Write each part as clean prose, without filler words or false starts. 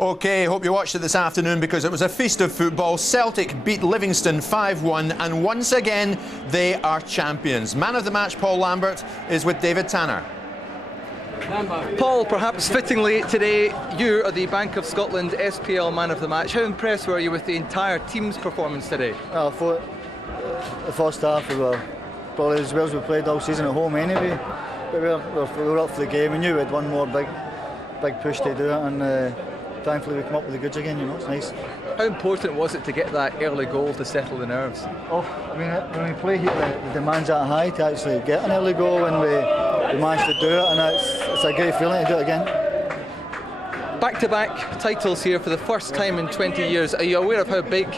OK, hope you watched it this afternoon because it was a feast of football. Celtic beat Livingston 5-1 and once again they are champions. Man of the match Paul Lambert is with David Tanner. Paul, perhaps fittingly today, you are the Bank of Scotland SPL Man of the Match. How impressed were you with the entire team's performance today? I thought the first half we were probably as well as we played all season at home anyway. But we were up for the game. We knew we had one more big push to do it, and thankfully we come up with the goods again. You know, it's nice. How important was it to get that early goal to settle the nerves? Oh, I mean, when we play here, the demand's that high to actually get an early goal, and we managed to do it, and it's a great feeling to do it again. Back-to-back titles here for the first time in 20 years. Are you aware of how big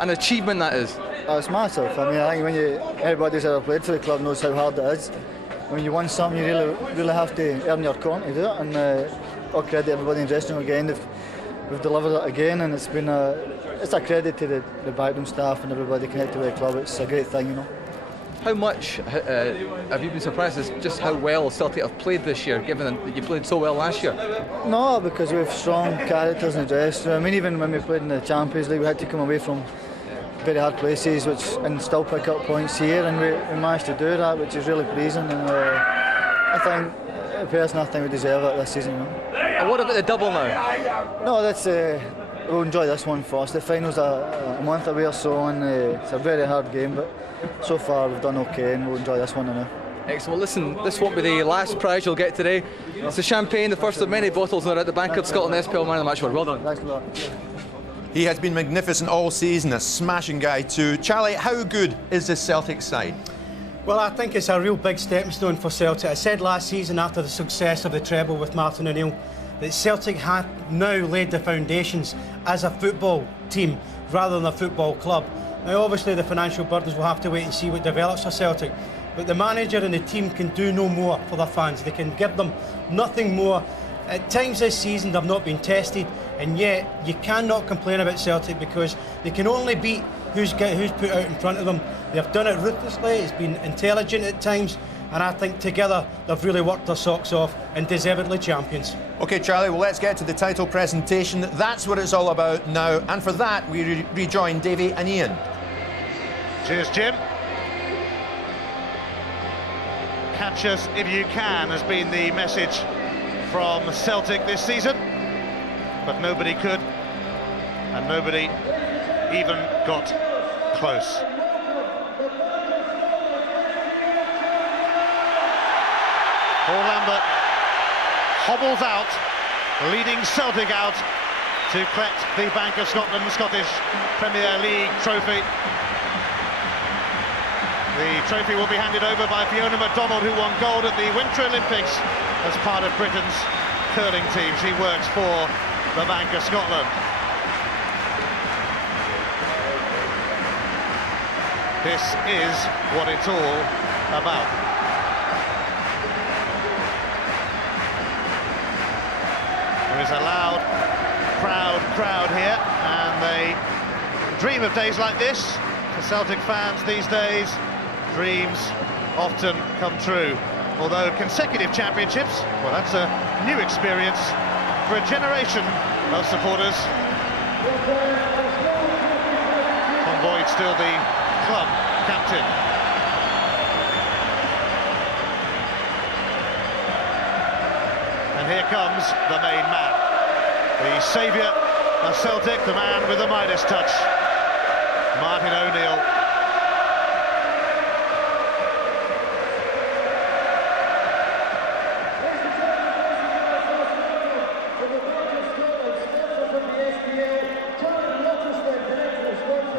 an achievement that is? It's massive. I mean, I think everybody who's ever played for the club knows how hard it is. When you win something, you really have to earn your corn to do it, and all credit to everybody in the dressing room again. We've delivered it again, and it's a credit to the backroom staff and everybody connected with the club. It's a great thing, you know. How much have you been surprised as just how well Celtic have played this year, given that you played so well last year? No, because we have strong characters in the dressing room. I mean, even when we played in the Champions League, we had to come away from very hard places and still pick up points here, and we managed to do that, which is really pleasing. And I think, personally, I think we deserve it this season. You know? And what about the double now? No, we'll enjoy this one first. The final's a month away or so, and it's a very hard game, but so far we've done okay, and we'll enjoy this one now. Excellent. Well, listen, this won't be the last prize you'll get today. It's the champagne, the first of many bottles now at the Bank of Scotland SPL Man of the Match Award. Well done. Thanks a lot. He has been magnificent all season, a smashing guy too. Charlie, how good is this Celtic side? Well, I think it's a real big stepping stone for Celtic. I said last season, after the success of the treble with Martin O'Neill, that Celtic had now laid the foundations as a football team rather than a football club. Now, obviously, the financial burdens will have to wait and see what develops for Celtic. But the manager and the team can do no more for their fans. They can give them nothing more. At times this season, they've not been tested, and yet you cannot complain about Celtic because they can only beat who's put out in front of them. They've done it ruthlessly, it's been intelligent at times, and I think together they've really worked their socks off and deservedly champions. OK, Charlie, well, let's get to the title presentation. That's what it's all about now, and for that we rejoin Davey and Ian. Cheers, Jim. Catch us if you can has been the message from Celtic this season, but nobody could, and nobody even got close. Paul Lambert hobbles out, leading Celtic out to collect the Bank of Scotland Scottish Premier League trophy. The trophy will be handed over by Fiona MacDonald, who won gold at the Winter Olympics as part of Britain's curling team. She works for the Bank of Scotland. This is what it's all about. There is a loud, proud crowd here, and they dream of days like this. For Celtic fans these days, dreams often come true. Although consecutive championships, well, that's a new experience for a generation of supporters. Tom Boyd still the club captain. And here comes the main man, the saviour of Celtic, the man with the Midas touch, Martin O'Neill.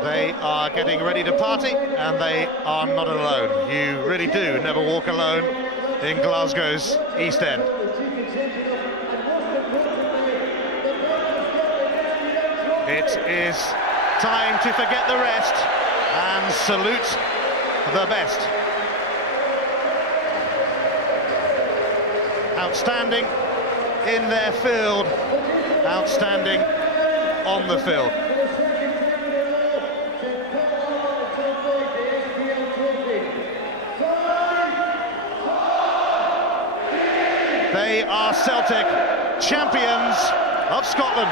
They are getting ready to party, and they are not alone. You really do never walk alone in Glasgow's East End. It is time to forget the rest and salute the best. Outstanding in their field, outstanding on the field. They are Celtic, champions of Scotland.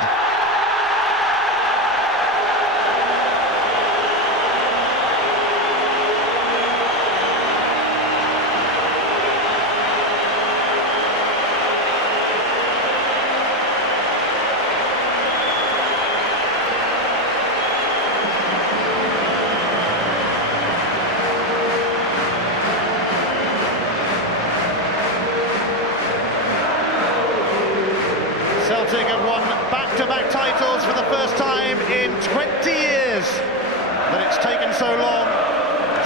Celtic have won back-to-back titles for the first time in 20 years. That it's taken so long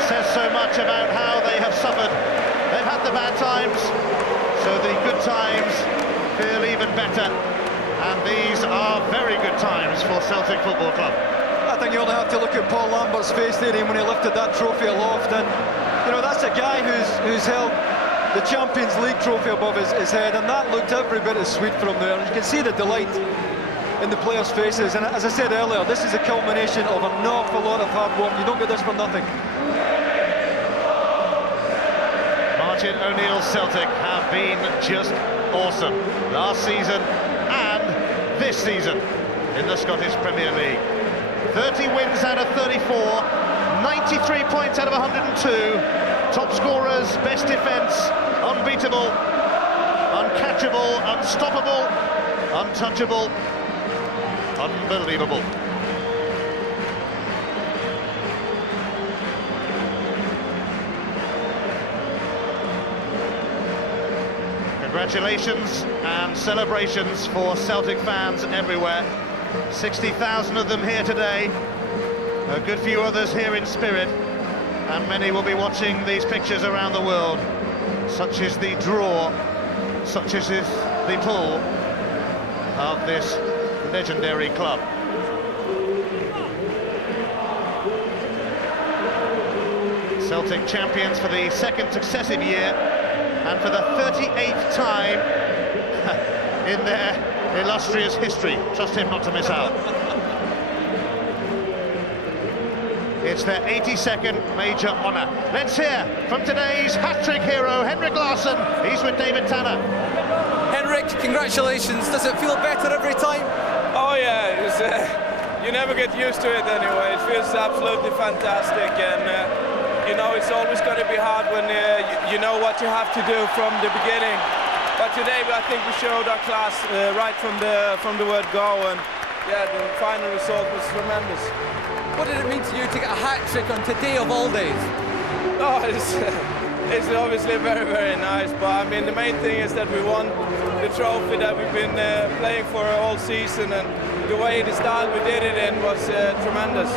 says so much about how they have suffered. They've had the bad times, so the good times feel even better. And these are very good times for Celtic Football Club. I think you only have to look at Paul Lambert's face there when he lifted that trophy aloft, and you know, that's a guy who's held the Champions League trophy above his head, and that looked every bit as sweet from there. And you can see the delight in the players' faces, and as I said earlier, this is a culmination of an awful lot of hard work. You don't get this for nothing. Martin O'Neill's Celtic have been just awesome last season and this season in the Scottish Premier League. 30 wins out of 34, 93 points out of 102. Top scorers, best defence, unbeatable, uncatchable, unstoppable, untouchable, unbelievable. Congratulations and celebrations for Celtic fans everywhere. 60,000 of them here today, a good few others here in spirit, and many will be watching these pictures around the world. Such is the draw, such is the pull of this legendary club. Celtic champions for the second successive year and for the 38th time in their illustrious history. Trust him not to miss out. It's their 82nd major honour. Let's hear from today's hat-trick hero, Henrik Larsson. He's with David Tanner. Henrik, congratulations. Does it feel better every time? Oh yeah, you never get used to it anyway. It feels absolutely fantastic, and you know, it's always going to be hard when you know what you have to do from the beginning. But today I think we showed our class right from the word go, and yeah, the final result was tremendous. What did it mean to you to get a hat-trick on today of all days? Oh, it's obviously very, very nice, but I mean, the main thing is that we won the trophy that we've been playing for all season, and the way, the style we did it in was tremendous.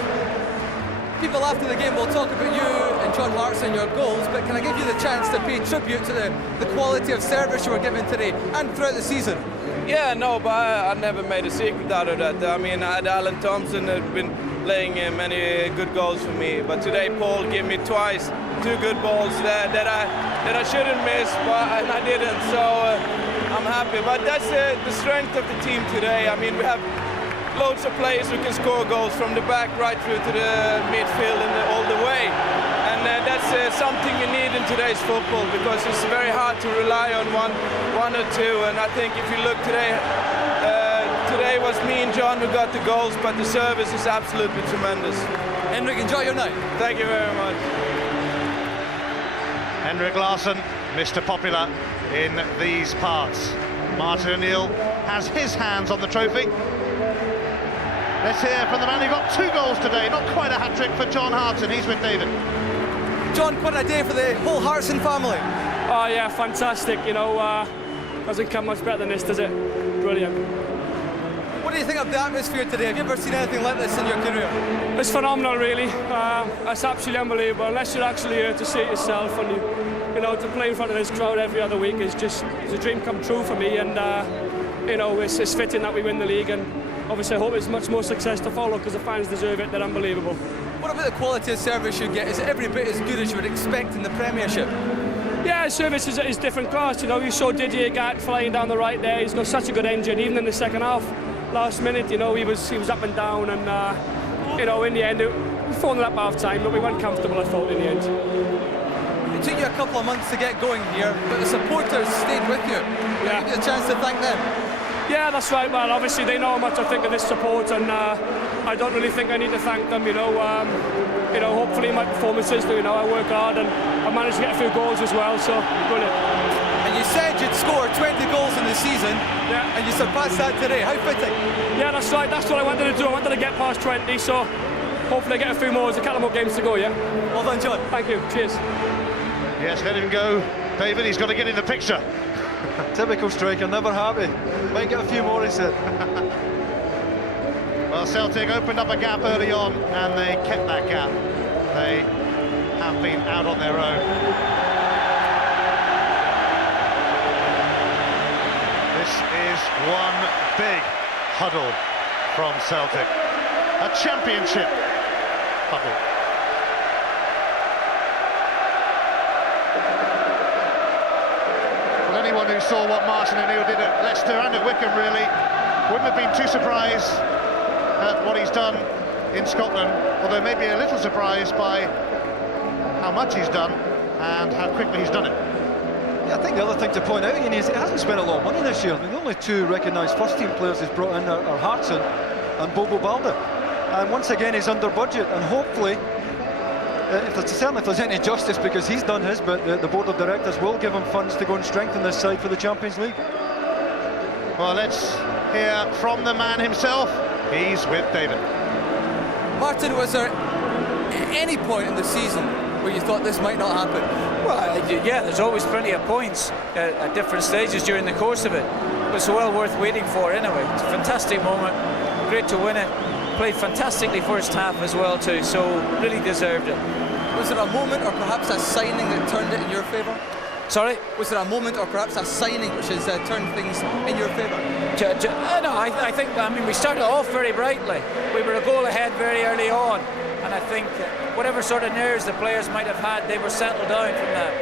People after the game will talk about you and John Hartson, your goals, but can I give you the chance to pay tribute to the quality of service you were given today and throughout the season? Yeah, no, but I never made a secret out of that. I mean, I had Alan Thompson had been playing many good goals for me, but today Paul gave me twice 2 good balls that I shouldn't miss, and I didn't, so I'm happy. But that's the strength of the team today. I mean, we have loads of players who can score goals from the back right through to the midfield and all the way, and that's something you need in today's football, because it's very hard to rely on one or two. And I think if you look today, today was me and John who got the goals, but the service is absolutely tremendous. Henrik, enjoy your night. Thank you very much. Henrik Larsson, Mr. Popular in these parts. Martin O'Neill has his hands on the trophy. Let's hear from the man who got 2 goals today. Not quite a hat-trick for John Hartson. He's with David. John, what a day for the whole Hartson family. Oh yeah, fantastic. You know, doesn't come much better than this, does it? Brilliant. What do you think of the atmosphere today? Have you ever seen anything like this in your career? It's phenomenal, really. It's absolutely unbelievable. Unless you're actually here to see it yourself, and you know, to play in front of this crowd every other week is just a dream come true for me. And you know, it's fitting that we win the league, and obviously I hope there's much more success to follow, because the fans deserve it. They're unbelievable. What about the quality of service you get? Is it every bit as good as you would expect in the Premiership? Yeah, service is different class. You know, you saw Didier Gat flying down the right there. He's got such a good engine, even in the second half. Last minute, you know, he was up and down, and you know, in the end, we phoned it up half time, but we weren't comfortable, I thought, in the end. It took you a couple of months to get going here, but the supporters stayed with you. Yeah. Give you a chance to thank them. Yeah, that's right. Well, obviously they know how much I think of this support, and I don't really think I need to thank them. Hopefully my performances do. I work hard and I managed to get a few goals as well. So brilliant. And you said you'd score 20 goals in the season, yeah, and you surpassed that today. How fitting? Yeah, that's right. That's what I wanted to do. I wanted to get past 20. So hopefully I get a few more. There's a couple more games to go. Yeah. Well done, John. Thank you. Cheers. Yes, let him go, David. He's got to get in the picture. Typical striker, never happy. Might get a few more, he said. Well, Celtic opened up a gap early on, and they kept that gap. They have been out on their own. This is one big huddle from Celtic. A championship huddle. Anyone who saw what Martin O'Neill did at Leicester and at Wycombe really wouldn't have been too surprised at what he's done in Scotland, although maybe a little surprised by how much he's done and how quickly he's done it. Yeah, I think the other thing to point out, Ian, is he hasn't spent a lot of money this year. I mean, the only two recognised first-team players he's brought in are Hartson and Bobo Balda. And once again, he's under budget, and hopefully, if there's any justice, because he's done his bit, the board of directors will give him funds to go and strengthen this side for the Champions League. Well, let's hear from the man himself. He's with David. Martin, was there any point in the season where you thought this might not happen? Well, yeah, there's always plenty of points at different stages during the course of it. But it's well worth waiting for anyway. It's a fantastic moment, great to win it. Played fantastically first half as well too, so really deserved it. Was there a moment or perhaps a signing that turned it in your favour? Sorry? Was there a moment or perhaps a signing which has turned things in your favour? No, I think, we started off very brightly. We were a goal ahead very early on, and I think whatever sort of nerves the players might have had, they were settled down from that.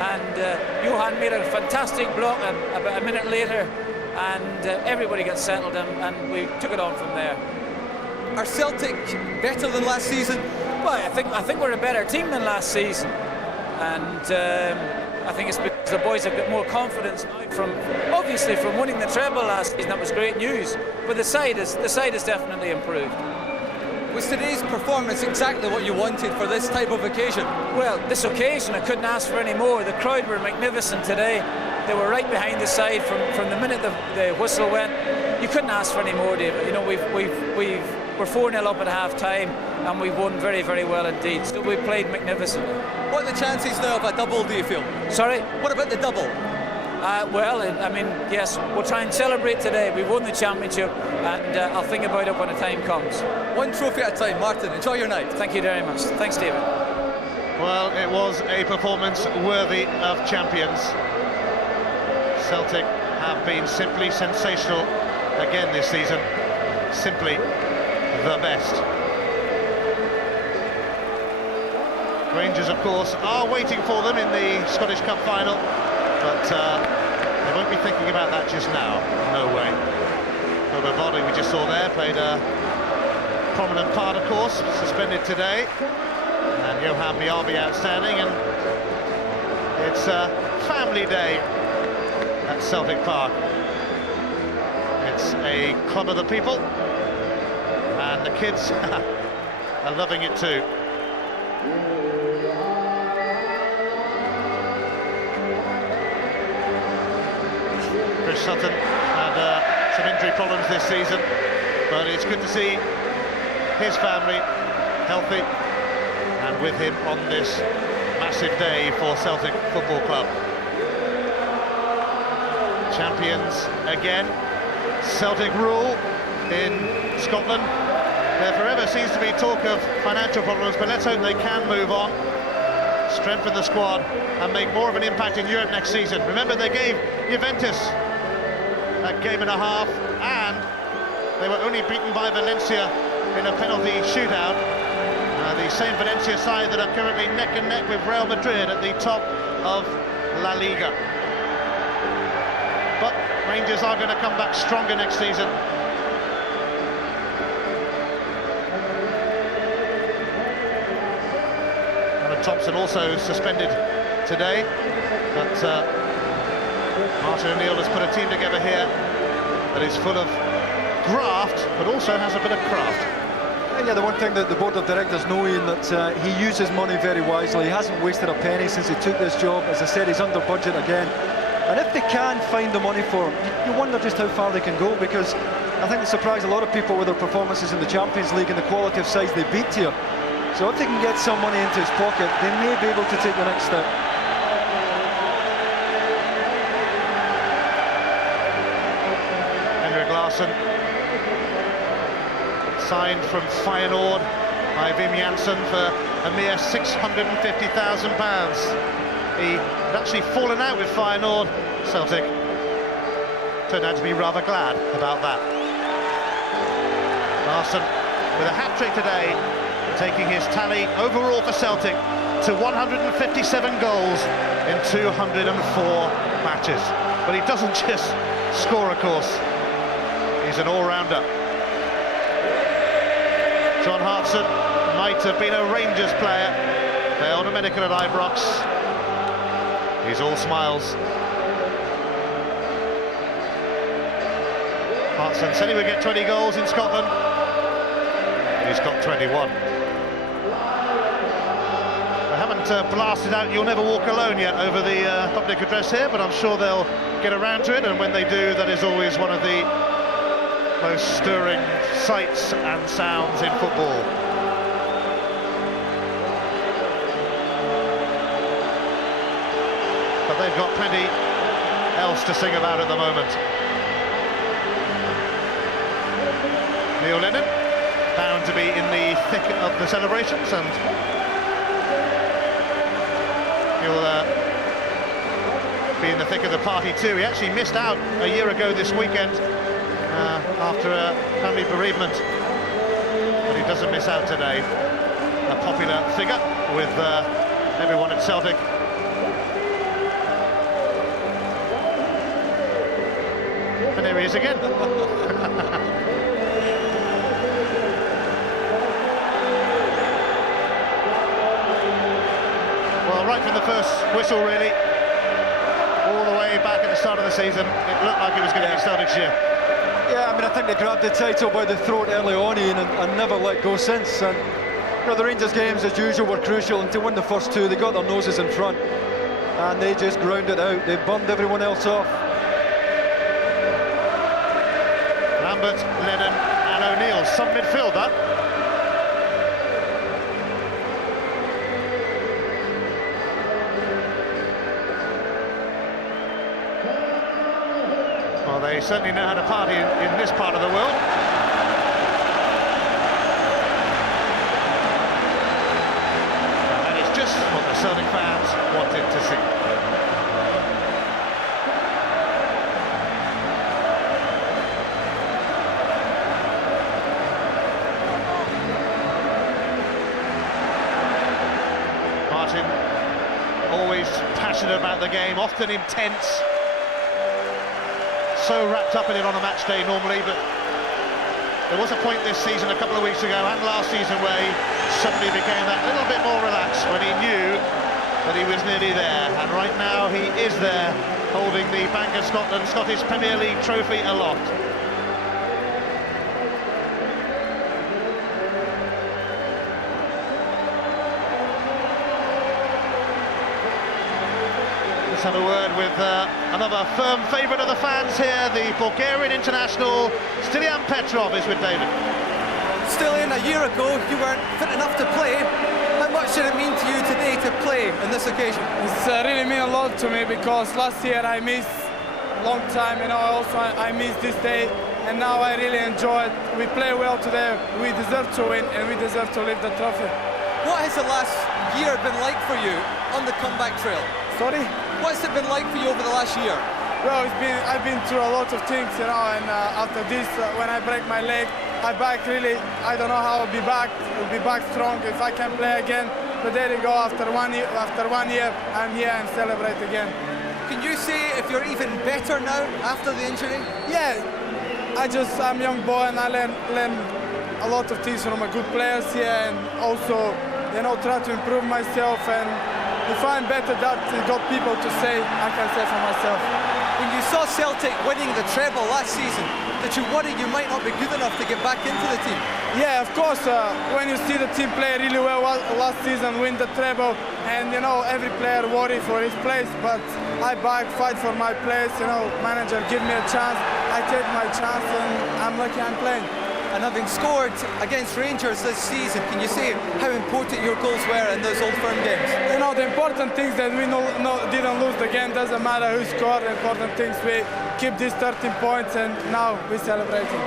And Johan made a fantastic block about a minute later, and everybody got settled, and we took it on from there. Are Celtic better than last season? Well, I think we're a better team than last season, and I think it's because the boys have got more confidence now from winning the treble last season. That was great news, but the side has definitely improved. Was today's performance exactly what you wanted for this type of occasion? Well, this occasion I couldn't ask for any more. The crowd were magnificent today. They were right behind the side from the minute the whistle went. You couldn't ask for any more, David. We're 4-0 up at half-time, and we've won very, very well indeed. So we played magnificently. What are the chances now of a double, do you feel? Sorry? What about the double? Yes, we'll try and celebrate today. We've won the championship, and I'll think about it when the time comes. One trophy at a time. Martin, enjoy your night. Thank you very much. Thanks, David. Well, it was a performance worthy of champions. Celtic have been simply sensational again this season. Simply the best. Rangers, of course, are waiting for them in the Scottish Cup final, but they won't be thinking about that just now. No way. Bobo Balda, we just saw there, played a prominent part, of course, suspended today, and Johan Miyabi outstanding, and it's a family day at Celtic Park. It's a club of the people, and the kids are loving it too. Chris Sutton had some injury problems this season, but it's good to see his family healthy and with him on this massive day for Celtic Football Club. Champions again. Celtic rule in Scotland. There forever seems to be talk of financial problems, but let's hope they can move on, strengthen the squad and make more of an impact in Europe next season. Remember, they gave Juventus a game and a half, and they were only beaten by Valencia in a penalty shootout. The same Valencia side that are currently neck and neck with Real Madrid at the top of La Liga. But Rangers are going to come back stronger next season. Alan Thompson also suspended today, but Martin O'Neill has put a team together here that is full of graft, but also has a bit of craft. Yeah, the one thing that the board of directors know, Ian, that he uses money very wisely. He hasn't wasted a penny since he took this job. As I said, he's under budget again. And if they can find the money for him, you wonder just how far they can go, because I think they surprised a lot of people with their performances in the Champions League and the quality of sides they beat here. So if they can get some money into his pocket, they may be able to take the next step. Larsen, signed from Feyenoord by Wim Jansen for a mere £650,000. He had actually fallen out with Feyenoord. Celtic turned out to be rather glad about that. Larsen with a hat-trick today, taking his tally overall for Celtic to 157 goals in 204 matches. But he doesn't just score, of course. He's an all-rounder. John Hartson might have been a Rangers player. They're on a medical at Ibrox. He's all smiles. Hartson said he would get 20 goals in Scotland. He's got 21. They haven't blasted out "You'll Never Walk Alone" yet over the public address here, but I'm sure they'll get around to it, and when they do, that is always one of the most stirring sights and sounds in football. But they've got plenty else to sing about at the moment. Neil Lennon, bound to be in the thick of the celebrations, and he'll be in the thick of the party too. He actually missed out a year ago this weekend after a family bereavement, but he doesn't miss out today. A popular figure with everyone at Celtic. And there he is again. Well, right from the first whistle, really, all the way back at the start of the season, it looked like it was going to be Celtic's year. Yeah, I mean, I think they grabbed the title by the throat early on, Ian, and never let go since. And you know, the Rangers games, as usual, were crucial, and to win the first two, they got their noses in front, and they just ground it out. They burned everyone else off. Lambert, Lennon and O'Neill, some midfield that. Well, they certainly know how to party in this part of the world. And that is just what the Celtic fans wanted to see. Martin, always passionate about the game, often intense. So wrapped up in it on a match day normally, but there was a point this season, a couple of weeks ago and last season, where he suddenly became that little bit more relaxed when he knew that he was nearly there, and right now he is there, holding the Bank of Scotland Scottish Premier League trophy aloft. Let's have a word with another firm favourite of the fans here, the Bulgarian international Stilian Petrov is with David. Stilian, a year ago you weren't fit enough to play. How much did it mean to you today to play on this occasion? It's really mean a lot to me, because last year I missed a long time, you know, also I missed this day, and now I really enjoy it. We play well today, we deserve to win, and we deserve to lift the trophy. What has the last year been like for you on the comeback trail? Sorry? What's it been like for you over the last year? Well, I've been through a lot of things, you know, and after this, when I break my leg, I back really, I don't know how I'll be back. I'll be back strong if I can play again. But there you go, after one year, I'm here and celebrate again. Can you say if you're even better now after the injury? Yeah, I'm a young boy, and I learn a lot of things from good players here, and also, you know, try to improve myself, and if I'm better, that got people to say, I can say for myself. When you saw Celtic winning the treble last season, did you worry you might not be good enough to get back into the team? Yeah, of course. When you see the team play really well last season, win the treble, and you know every player worry for his place, but I fight for my place. You know, manager give me a chance, I take my chance, and I'm lucky I'm playing. And having scored against Rangers this season, can you say how important your goals were in those Old Firm games? You know, the important things that we didn't lose the game, doesn't matter who scored. The important things, we keep these 13 points, and now we're celebrating.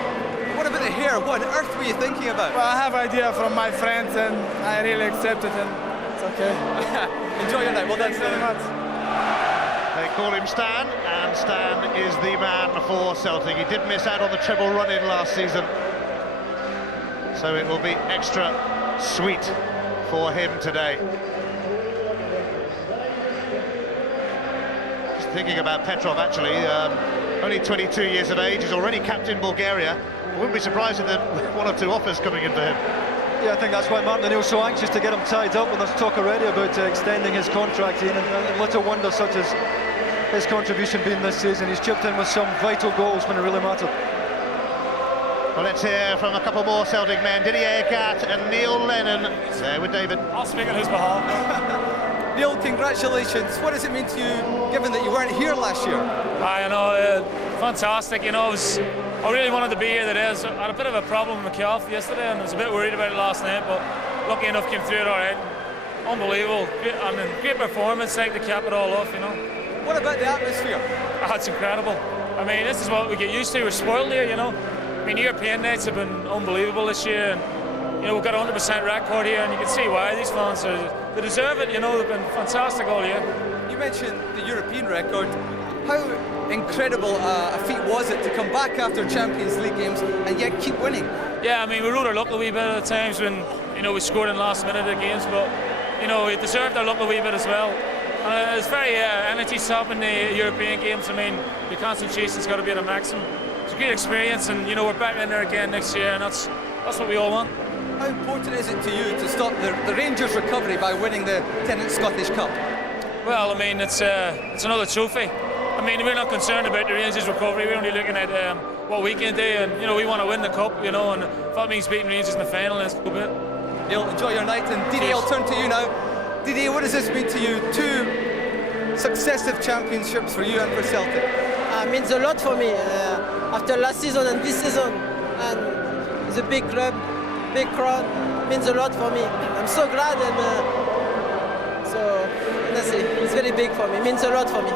What about the hair? What on earth were you thinking about? Well, I have idea from my friends, and I really accept it, and it's okay. Enjoy your night. Well, thanks very much. They call him Stan, and Stan is the man for Celtic. He did miss out on the treble run-in last season, so it will be extra sweet for him today. Just thinking about Petrov, actually, only 22 years of age, he's already captain Bulgaria. I wouldn't be surprised if there were one or two offers coming in for him. Yeah, I think that's why Martin O'Neill's so anxious to get him tied up, and there's talk already about extending his contract in, and little wonder such as his contribution being this season. He's chipped in with some vital goals when it really mattered. Well, let's hear from a couple more Celtic men, Didier Agathe and Neil Lennon. There with David. I'll speak on his behalf. Neil, congratulations. What does it mean to you, given that you weren't here last year? I know, fantastic. You know, I really wanted to be here today. I had a bit of a problem with my calf yesterday, and I was a bit worried about it last night, but lucky enough came through it all right. Unbelievable. Great performance, like to cap it all off, you know. What about the atmosphere? It's incredible. I mean, this is what we get used to. We're spoiled here, you know. I mean, European nights have been unbelievable this year, and you know, we've got a 100% record here, and you can see why these fans they deserve it. You know, they've been fantastic all year. You mentioned the European record. How incredible a feat was it to come back after Champions League games and yet keep winning? Yeah, I mean, we rode our luck a wee bit at times when, you know, we scored in last minute of games, but you know, we deserved our luck a wee bit as well. And it's very energy sapping the European games. I mean, the concentration's got to be at a maximum. It's a great experience, and you know, we're back in there again next year, and that's what we all want. How important is it to you to stop the Rangers' recovery by winning the Tennant Scottish Cup? Well, I mean, it's another trophy. I mean, we're not concerned about the Rangers' recovery. We're only looking at what we can do, and you know, we want to win the cup, you know, and if that means beating Rangers in the final, let's go bit. Neil, enjoy your night, and Didier, I'll turn to you now. Didier, what does this mean to you? 2 successive championships for you and for Celtic. Means a lot for me. After last season and this season, and it's a big club, big crowd, means a lot for me. I'm so glad, and so honestly, it's very big for me. Means a lot for me.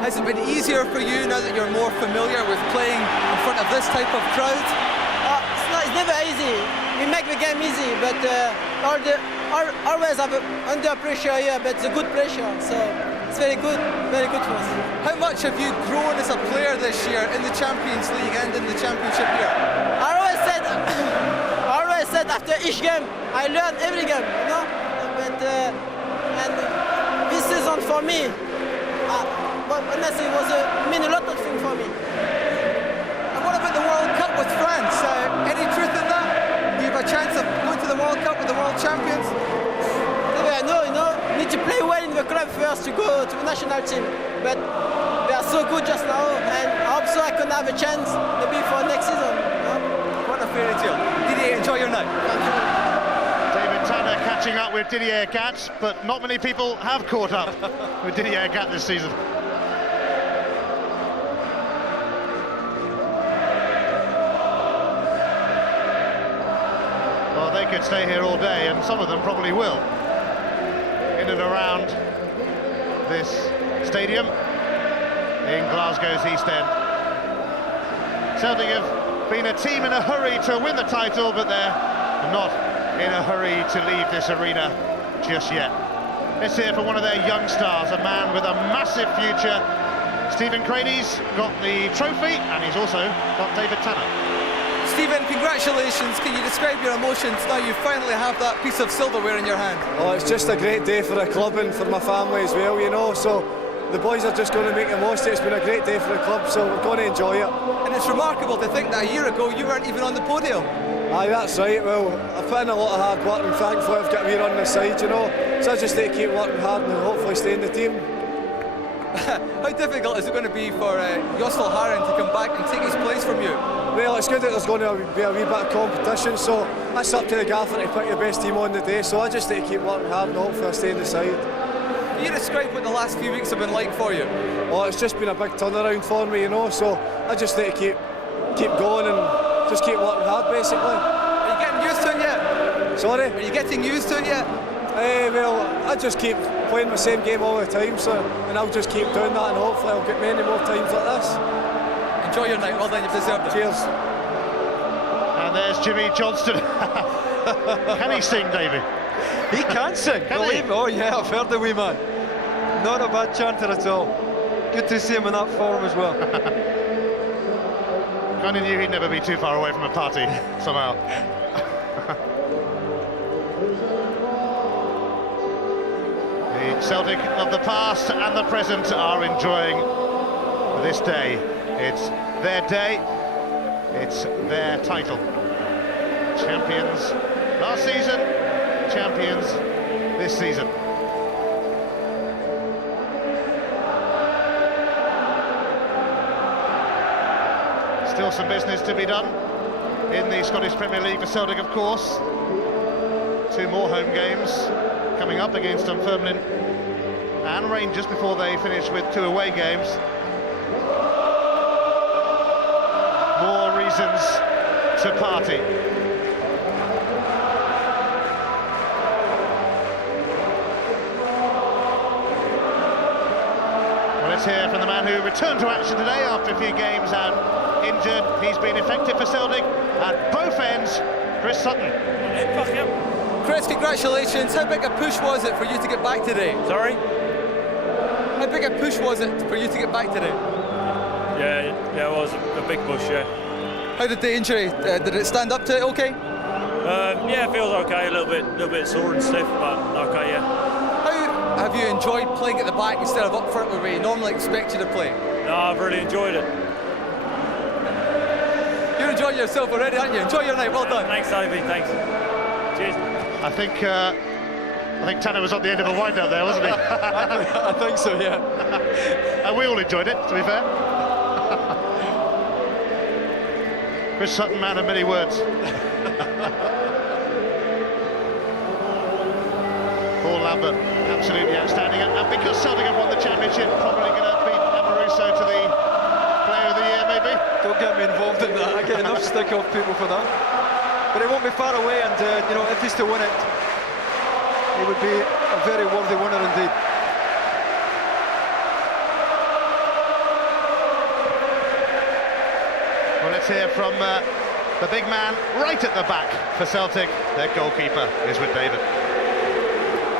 Has it been easier for you now that you're more familiar with playing in front of this type of crowd? It's never easy. We make the game easy, but always have under pressure here, but it's a good pressure. So it's very good for us. How much have you grown as a player this year in the Champions League and in the Championship year? I always said after each game, I learn every game, you know. But and this season for me, but honestly, it was mean a lot of things for me. And what about the World Cup with France? Any truth in that? Do you have a chance of going to the World Cup with the world champions? No, you know, need to play well in the club first to go to the national team. But they are so good just now, and I hope so I can have a chance maybe for next season. What a fairy tale. Didier, enjoy your night. David Tanner catching up with Didier Agathe, but not many people have caught up with Didier Agathe this season. Well, they could stay here all day, and some of them probably will, in and around this stadium in Glasgow's East End. Celtic have been a team in a hurry to win the title, but they're not in a hurry to leave this arena just yet. Let's hear from one of their young stars, a man with a massive future. Stephen Crady's got the trophy, and he's also got David Tanner. Stephen, congratulations. Can you describe your emotions now you finally have that piece of silverware in your hand? Oh, it's just a great day for the club and for my family as well, you know, so the boys are just going to make the most of it. It's been a great day for the club, so we're going to enjoy it. And it's remarkable to think that a year ago you weren't even on the podium. Aye, that's right. Well, I've put in a lot of hard work, and thankfully I've got a wee run on the side, you know, so I just need to keep working hard and hopefully stay in the team. How difficult is it going to be for Jostel Haran to come back and take his place from you? Well, it's good that there's going to be a wee bit of competition, so that's up to the gaffer to pick the best team on the day, so I just need to keep working hard and hopefully I stay in the side. Can you describe what the last few weeks have been like for you? Well, it's just been a big turnaround for me, you know, so I just need to keep going and just keep working hard, basically. Are you getting used to it yet? Sorry? Are you getting used to it yet? Well, I just keep playing the same game all the time, and I'll just keep doing that, and hopefully I'll get many more times like this. Enjoy your night, well done, you've deserved it. Cheers. And there's Jimmy Johnston. Can he sing, David? He can sing, believe me. Oh yeah, I've heard the wee man. Not a bad chanter at all. Good to see him in that form as well. Kind of knew he'd never be too far away from a party, somehow. The Celtic of the past and the present are enjoying this day. It's their day, it's their title. Champions last season, champions this season. Still some business to be done in the Scottish Premier League for Celtic, of course. 2 more home games coming up against Dunfermline and Rangers before they finish with 2 away games. More reasons to party. Well, let's hear from the man who returned to action today after a few games out injured. He's been effective for Celtic at both ends. Chris Sutton. Chris, congratulations. How big a push was it for you to get back today? Sorry? How big a push was it for you to get back today? Yeah, it was a big push, yeah. How did the injury, did it stand up to it okay? Yeah, it feels okay, a little bit sore and stiff, but okay, yeah. How have you enjoyed playing at the back instead of up front where we normally expect you to play? No, I've really enjoyed it. You're enjoying yourself already, aren't you? Enjoy your night, well done. Thanks, Ivy, thanks. Cheers. I think Tanner was on the end of a wind-up there, wasn't he? I think so, yeah. And we all enjoyed it, to be fair. Chris Sutton, man of many words. Paul Lambert, absolutely outstanding. And because Celtic have won the championship, probably going to beat Amoruso to the Player of the Year, maybe? Don't get me involved in that. I get enough stick off people for that. But he won't be far away, and you know, if he's to win it, he would be a very worthy winner indeed. Well, let's hear from the big man right at the back for Celtic. Their goalkeeper is with David.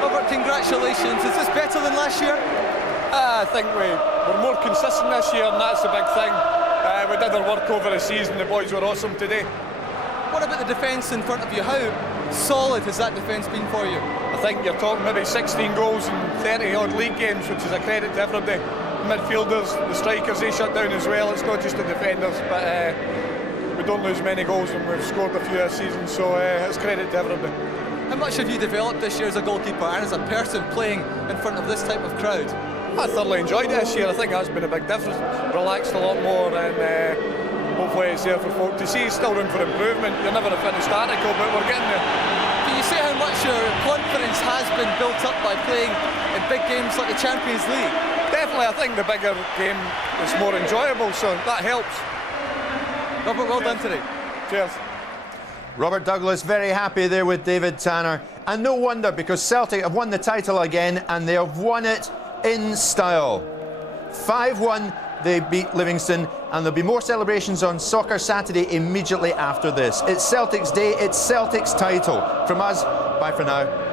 Robert, congratulations. Is this better than last year? I think we're more consistent this year, and that's the big thing. We did our work over the season. The boys were awesome today. What about the defence in front of you? How solid has that defence been for you? I think you're talking maybe 16 goals in 30-odd league games, which is a credit to everybody. The midfielders, the strikers, they shut down as well. It's not just the defenders, but we don't lose many goals, and we've scored a few this season, so it's credit to everybody. How much have you developed this year as a goalkeeper and as a person playing in front of this type of crowd? I thoroughly enjoyed it this year. I think that's been a big difference. Relaxed a lot more, and hopefully it's there for folk to see. Still room for improvement. You're never a finished article, but we're getting there. Can you say how much your confidence has been built up by playing in big games like the Champions League? Definitely, I think the bigger game is more enjoyable, so that helps. Robert, well done today. Cheers. Robert Douglas very happy there with David Tanner. And no wonder, because Celtic have won the title again, and they have won it in style. 5-1, they beat Livingston, and there'll be more celebrations on Soccer Saturday immediately after this. It's Celtic's day, it's Celtic's title. From us, bye for now.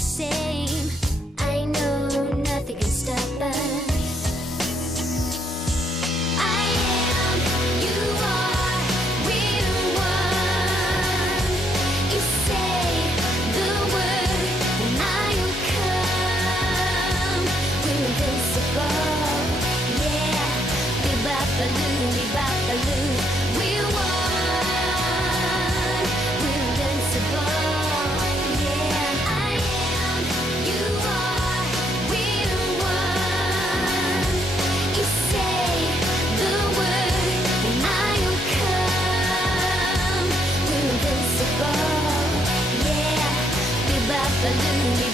same. I know nothing can stop us. I am, you are, we're one. You say the word and I'll come. We're invincible, yeah. We-bop-a-loo, we-bop-a-loo. We're one. We're invincible, yeah. I am, you are, we're one. You say the word and I'll come. We're invincible, yeah. We-bop-a-loo, we